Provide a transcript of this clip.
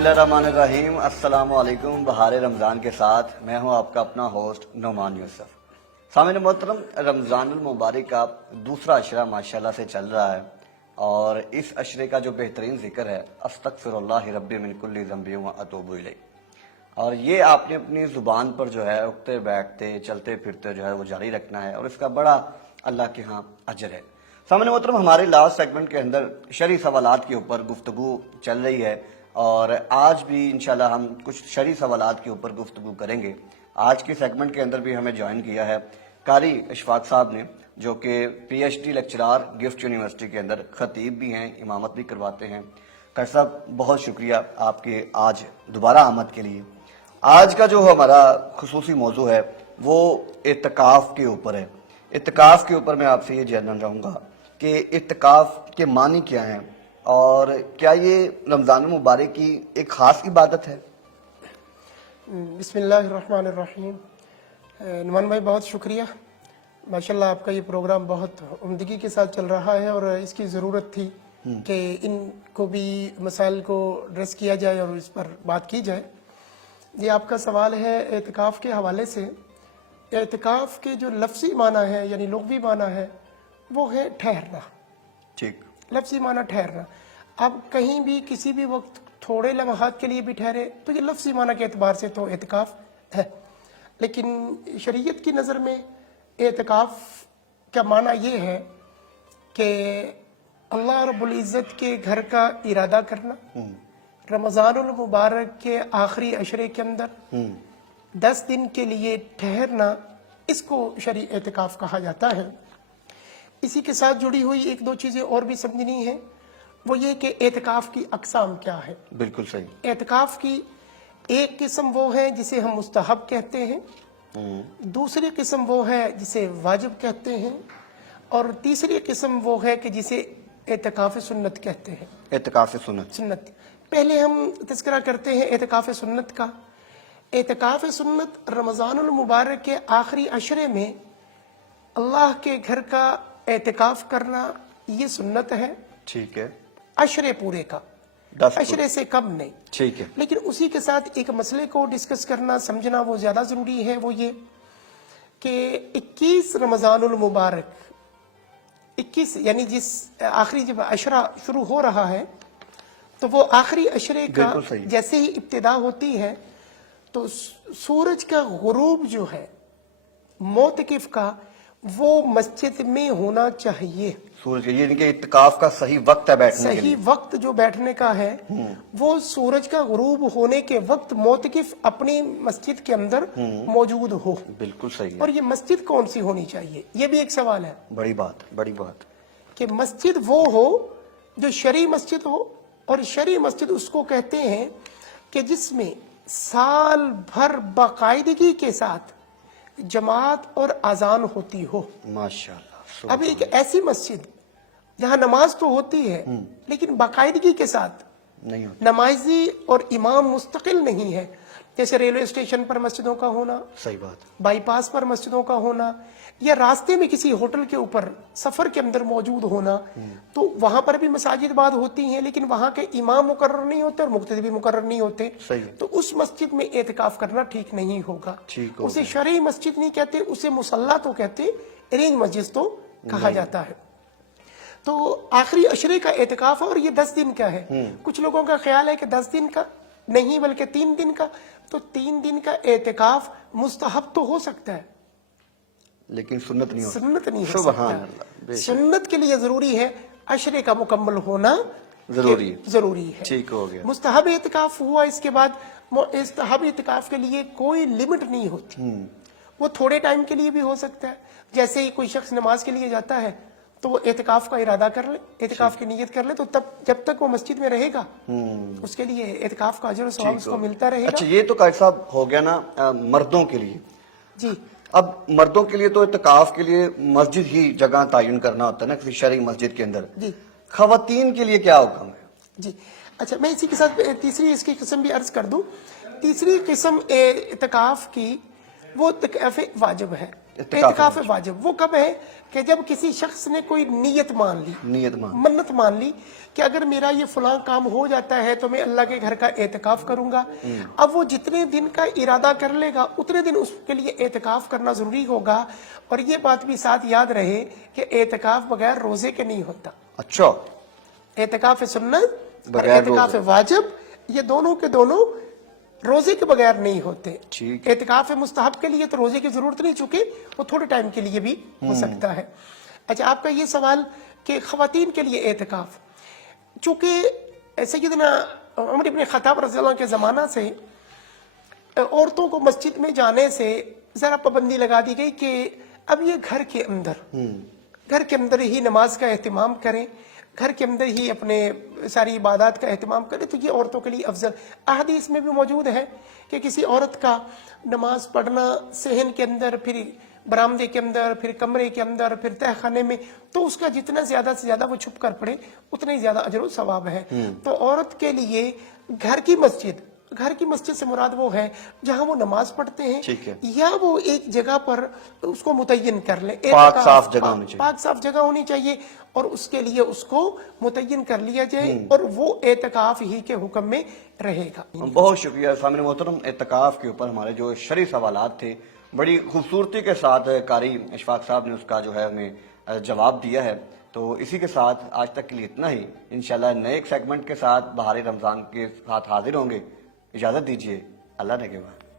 बिस्मिल्लाहिर्रहमानिर्रहीम। अस्सलाम वालेकुम। बहार रमज़ान के साथ मैं हूं आपका अपना होस्ट नोमान यूसुफ। सामने मोहतरम, रमज़ानुल मुबारक का दूसरा अशरा माशाल्लाह से चल रहा है और इस अशरे का जो बेहतरीन जिक्र है अस्तगफिरुल्लाह रब्बी मिन कुल्ली ज़ंबी व अतूबु इलैह, और ये आपने अपनी ज़ुबान पर जो है उठते बैठते चलते फिरते जो है वो जारी रखना है और इसका बड़ा अल्लाह के यहाँ अजर है। सामने मोहतरम, हमारे लास्ट सेगमेंट के अंदर शरई सवालात के ऊपर गुफ्तगू चल रही है और आज भी इंशाल्लाह हम कुछ शरई सवालात के ऊपर गुफ्तगू करेंगे। आज के सेगमेंट के अंदर भी हमें ज्वाइन किया है कारी इशफाक साहब ने, जो कि PhD लेक्चरार गिफ्ट यूनिवर्सिटी के अंदर खतीब भी हैं, इमामत भी करवाते हैं। कारी साहब, बहुत शुक्रिया आपके आज दोबारा आमद के लिए। आज का जो हमारा खुसूसी मौजू है वो इत्तिकाफ के ऊपर है। इत्तिकाफ के ऊपर मैं आपसे ये जानना चाहूँगा कि इत्तिकाफ के मानी क्या हैं और क्या ये रमज़ान मुबारक की एक ख़ास इबादत है? बिस्मिल्लाहिर्रहमानिर्रहीम। नुमान भाई, बहुत शुक्रिया। माशाल्लाह आपका ये प्रोग्राम बहुत उम्दगी के साथ चल रहा है और इसकी ज़रूरत थी कि इनको भी मसाइल को एड्रेस किया जाए और इस पर बात की जाए। ये आपका सवाल है एतिकाफ़ के हवाले से। एतिकाफ़ के जो लफ्ज़ी माना है यानी लुग़वी माना है वो है ठहरना। ठीक, लफ्ज़ी माना ठहरना। अब कहीं भी किसी भी वक्त थोड़े लम्हात के लिए भी ठहरे तो ये लफ्ज़ी माना के एतबार से तो एतिकाफ़ है, लेकिन शरीयत की नज़र में एतिकाफ़ का माना ये है कि अल्लाह रब्बुल इज़्ज़त के घर का इरादा करना, रमज़ानुल मुबारक के आखिरी अशरे के अंदर 10 दिन के लिए ठहरना, इसको शरई एतिकाफ़ कहा जाता है। इसी के साथ जुड़ी हुई एक दो चीज़ें और भी समझनी है, वो ये कि एतिकाफ़ की अक़साम क्या है। बिल्कुल सही। एतिकाफ़ की एक किस्म वो है जिसे हम मुस्तहब कहते हैं, दूसरी किस्म वो है जिसे वाजिब कहते हैं और तीसरी किस्म वो है कि जिसे एतिकाफ़ सुन्नत कहते हैं। एतिकाफ़ सुन्नत। पहले हम तज़किरा करते हैं एतिकाफ़ सुन्नत का। एतिकाफ़ सुन्नत रमज़ानुल मुबारक के आखिरी अशरे में अल्लाह के घर का एतिकाफ़ करना, ये सुन्नत है। ठीक है। अशरे पूरे का, 10 अशरे से कम नहीं। ठीक है। लेकिन उसी के साथ एक मसले को डिस्कस करना, समझना वो ज़्यादा ज़रूरी है। वो ये कि 21 रमज़ानुल मुबारक, 21 यानी जिस आखिरी जब अशरा शुरू हो रहा है तो वो आखिरी अशरे का जैसे ही इब्तिदा होती है तो सूरज का गुरूब जो है मोतकिफ का, वो मस्जिद में होना चाहिए। सूरज, ये इनके इत्तिकाफ का सही वक्त है बैठने के लिए। सही वक्त जो बैठने का है वो सूरज का गुरूब होने के वक्त मोतकिफ अपनी मस्जिद के अंदर मौजूद हो। बिल्कुल सही है। और ये मस्जिद कौन सी होनी चाहिए, ये भी एक सवाल है। बड़ी बात कि मस्जिद वो हो जो शरई मस्जिद हो, और शरई मस्जिद उसको कहते हैं कि जिसमें साल भर बाकायदगी के साथ जमात और अजान होती हो। माशाअल्लाह। अब एक ऐसी मस्जिद जहां नमाज तो होती है लेकिन बाकायदगी के साथ नहीं होती, नमाजी और इमाम मुस्तकिल नहीं है, जैसे रेलवे स्टेशन पर मस्जिदों का होना, सही बात, बाईपास पर मस्जिदों का होना, या रास्ते में किसी होटल के ऊपर सफर के अंदर मौजूद होना, तो वहां पर भी मसाजिद बाद होती हैं लेकिन वहां के इमाम मुकर्रर नहीं होते और मुक्तदी भी मुकर्रर नहीं होते। तो उस मस्जिद में एतिकाफ करना ठीक नहीं होगा। उसे शरई मस्जिद नहीं कहते, उसे मुसल्ला तो कहते, अरेंज मस्जिद तो कहा जाता है। तो आखिरी अशरे का एतिकाफ, और ये 10 दिन का है। कुछ लोगों का ख्याल है कि 10 दिन का नहीं बल्कि 3 दिन का। तो 3 दिन का एतिकाफ मुस्तहब तो हो सकता है लेकिन सुन्नत नहीं हो सकता। सुन्नत के लिए जरूरी है अशरे का मुकम्मल होना जरूरी है। ठीक हो गया। मुस्तहब एतिकाफ हुआ, इसके बाद मुस्तहब एतिकाफ के लिए कोई लिमिट नहीं होती, वो थोड़े टाइम के लिए भी हो सकता है। जैसे ही कोई शख्स नमाज के लिए जाता है तो वो एतिकाफ का इरादा कर ले, एतिकाफ की नीयत कर ले, तो तब जब तक वो मस्जिद में रहेगा उसके लिए एतिकाफ का अजर और सवाब उसको मिलता रहेगा। अच्छा, ये तो कारी साहब हो गया ना मर्दों के लिए। जी, अब मर्दों के लिए तो इत्तिकाफ के लिए मस्जिद ही जगह तायुन करना होता है ना, किसी शरई मस्जिद के अंदर। जी, खवातीन के लिए क्या हुक्म है? जी, अच्छा, मैं इसी के साथ तीसरी इसकी किस्म भी अर्ज कर दूं। तीसरी किस्म इत्तिकाफ की वो इत्तिकाफ वाजिब है। एतकाफ वाजिब वो कब है कि जब किसी शख्स ने कोई नीयत मान ली, नीयत मान, मन्नत मान ली कि अगर मेरा ये फलां काम हो जाता है तो मैं अल्लाह के घर का एतकाफ करूंगा। अब वो जितने दिन का इरादा कर लेगा उतने दिन उसके लिए एतकाफ करना जरूरी होगा। और ये बात भी साथ याद रहे कि एतकाफ बगैर रोजे के नहीं होता। अच्छा, एतकाफ सुन्नत और बगैर एतकाफ वाजिब ये दोनों के दोनों रोजे के बगैर नहीं होते। ठीक। एतकाफ मुस्तहब के लिए तो रोजे की जरूरत नहीं, चूंकि वो थोड़े टाइम के लिए भी हो सकता है। अच्छा, आपका ये सवाल कि खवातीन के लिए एतकाफ, चूंकि सैयदना उमर इब्न खत्ताब रज़ियल्लाहु के ज़माना से औरतों को मस्जिद में जाने से ज़रा पाबंदी लगा दी गई कि अब ये घर के अंदर ही नमाज का एहतमाम करें, घर के अंदर ही अपने सारी इबादत का एहतमाम करें, तो ये औरतों के लिए अफजल। अहदीस में भी मौजूद है कि किसी औरत का नमाज पढ़ना सहन के अंदर, फिर बरामदे के अंदर, फिर कमरे के अंदर, फिर तहखाने में, तो उसका जितना ज्यादा से ज्यादा वो छुप कर पड़े उतना ही ज्यादा अजर सवाब है। तो औरत के लिए घर की मस्जिद से मुराद वो है जहां वो नमाज पढ़ते हैं, ठीक है, या वो एक जगह पर उसको मुतय्यन कर ले, पाक साफ जगह होनी चाहिए, पाक साफ जगह होनी चाहिए और उसके लिए उसको मुतय्यन कर लिया जाए और वो एतकाफ ही के हुक्म में रहेगा। बहुत शुक्रिया सामने मोहतरम, एतकाफ के ऊपर हमारे जो शरई सवालात थे बड़ी खूबसूरती के साथ कारी इशफाक साहब ने उसका जो है हमें जवाब दिया है। तो इसी के साथ आज तक के लिए इतना ही। इंशाल्लाह नए एक सेगमेंट के साथ बहार रमज़ान के साथ हाजिर होंगे। इजाज़त दीजिए, अल्लाह ने के बाद।